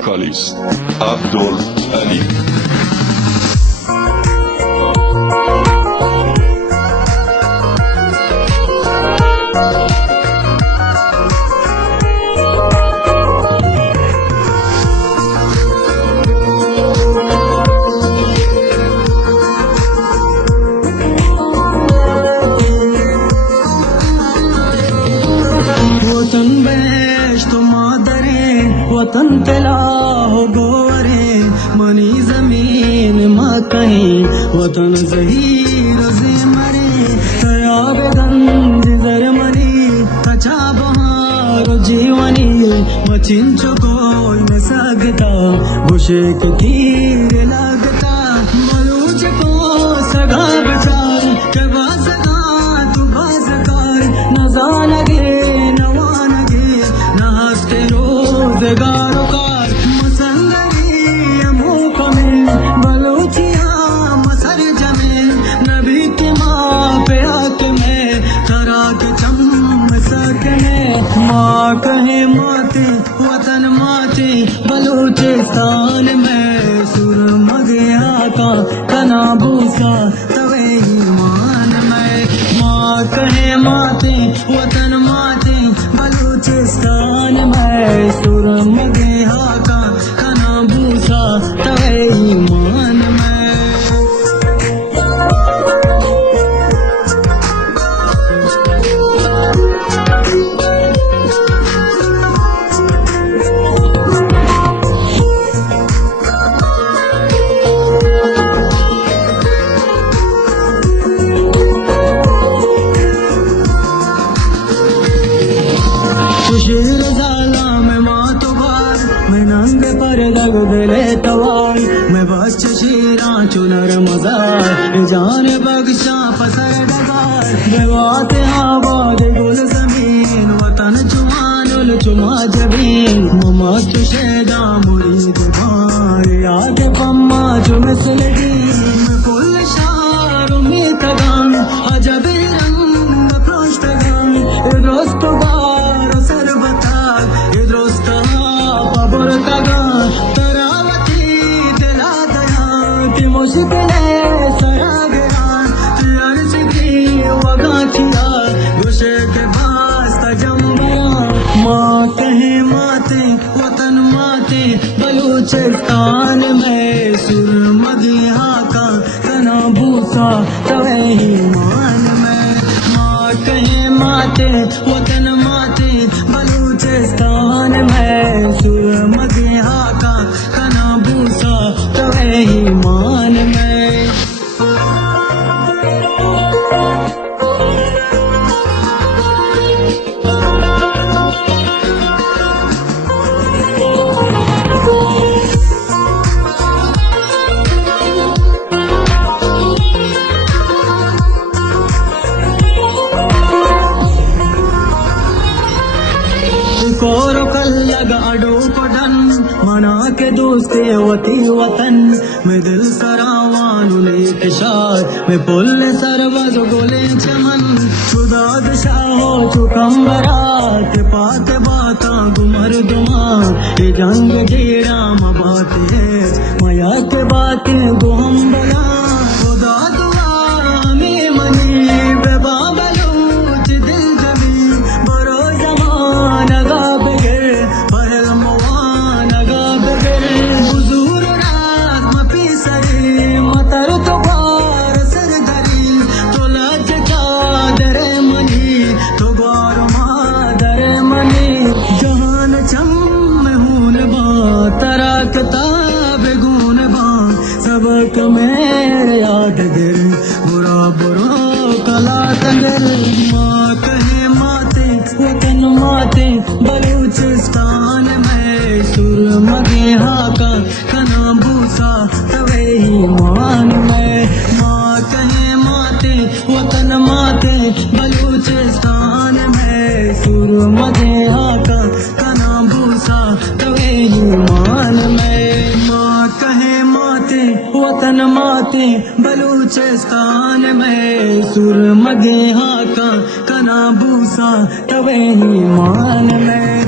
vocalist Abdul Ali. वतन तेला हो गोरे मनी जमीन माँ कहीं वतन जहीर से मरे तयाब गंज जरमनी कचा बहार जीवनी मचिंचो कोई न सकता बुशे के तीर लगता मलूच को सगा बचार के बाज़गा तू बाज़कार नजा लगे नवा लगे न हंसते रोज़गारों का मसंदरी मुँह में बलूचिया मसर जमे नबी की माँ पे आके मैं तरा के चम सके में माँ कहे माते वतन माते बलूचिस्तान में सुर मगया का तना भूसा तवे ईमान में माँ कहे माते वतन माते बलूचिस्तान में सुर मगया का तना भूसा तवे ईमान में शेर जाला में माँ तो बार मैं नंग पर दग दिले तवार मैं बस शेरा चुनर मजार जान बख्शा पसर डगार बेवाते आबाद गुल जमीन वतन जुआनुल चुमा जबीन ममा चुशेदा मुरीद बार याद पम्मा चुमसल दी कुल शार में तगम अजब रंग प्रोष्टगम दोस्त मुश्किल सरा गया अर्ज की वगाचिया गुस्से के वास्ता जम्बरा माँ कहे माते वतन माते बलूचिस्तान में सुर मगहा का तना भूसा तवे ईमान में माँ कहे माते वतन माते बलूचिस्तान में सुर मगहा का तना भूसा तवे ईमान में कोरो कल लगा अडो पडन मना के दोस्ते वती वतन में दिल सरावानु लेके शार में पुल सरवज गोले चमन खुदाद शाहो चुकम्बरा के पाते बाता गुमर दुमा ये जंग जेड़ा मबाते है माया के बाते गुम बला खुदा दुआ में मनी बेबाबलूच दिल जमी बरो जमान किताब गुन बा सबक मेरे याद गिर बुरा बुरा कला तंगर माँ कहे माते वतन माते बलूचिस्तान में सुर मगहा का तना भूसा तवे ईमान में माँ कहे माते वतन माते बलूचिस्तान में सुर मगहा का तना भूसा तवे ईमान में माँ कहे माते वतन माते बलूचिस्तान में सुर मगहा का कना भूसा तवे ईमान में।